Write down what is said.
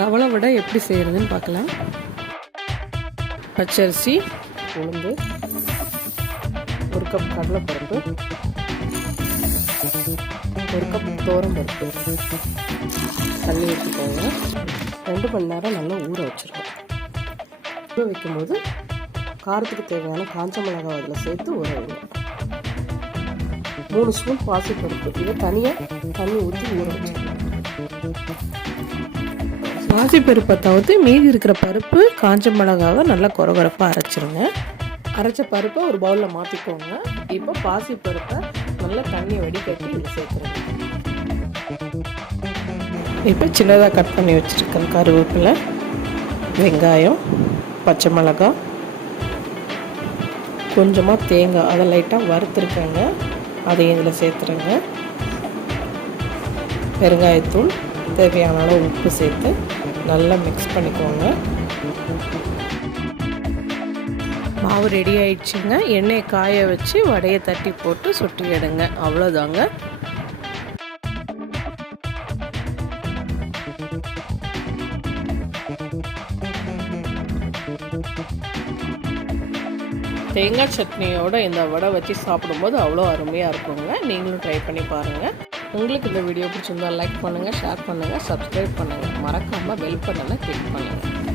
தவளை விட எப்படி செய்கிறதுன்னு பார்க்கலாம். பச்சரிசி உளுந்து ஒரு கப் கடலைப்பருப்பு ஒரு கப் தோரம் பருப்பு. தண்ணி ஊற்றிக்கோங்க ரெண்டு மணி நேரம் நல்லா ஊற வச்சுருக்கோம். ஊற வைக்கும்போது காரத்துக்கு தேவையான காஞ்ச மிளகாய் அதில் சேர்த்து ஊற வைங்க மூணு ஸ்பூன் பாசிப்பருப்பு. இதை தனியாக தண்ணி ஊற்றி ஊற வச்சுருக்கோம் பாசிப்பருப்பை தவிர்த்து மீதி இருக்கிற பருப்பு காஞ்ச மிளகாவை நல்லா குறகுறப்பாக அரைச்சிருங்க. அரைச்ச பருப்பை ஒரு பவுலில் மாற்றிக்கோங்க இப்போ பாசிப்பருப்பை நல்லா தண்ணியை வடிகட்டி இதில் சேர்த்துருங்க. இப்போ சின்னதாக கட் பண்ணி வச்சுருக்கேன் கருவேப்பிலை வெங்காயம் பச்சை மிளகாய் கொஞ்சமாக தேங்காய். அதை லைட்டாக வறுத்துருக்கேங்க. அதையும் இதில் சேர்த்துருங்க. பெருங்காயத்தூள் தேவையான அளவு உப்பு சேர்த்து நல்லா மிக்ஸ் பண்ணிக்கோங்க. மாவு ரெடி ஆயிடுச்சுங்க. எண்ணெயை காய வச்சு வடையை தட்டி போட்டு சுட்டி எடுங்க. அவ்வளோதாங்க தேங்காய் சட்னியோட இந்த வடை வச்சு சாப்பிடும்போது அவ்வளோ அருமையாக இருக்குங்க. நீங்களும் ட்ரை பண்ணி பாருங்கள் உங்களுக்கு இந்த வீடியோ பிடிச்சிருந்தால் லைக் பண்ணுங்கள் ஷேர் பண்ணுங்கள் சப்ஸ்கிரைப் பண்ணுங்கள் மறக்காமல் பெல் பட்டனை கிளிக் பண்ணுங்கள்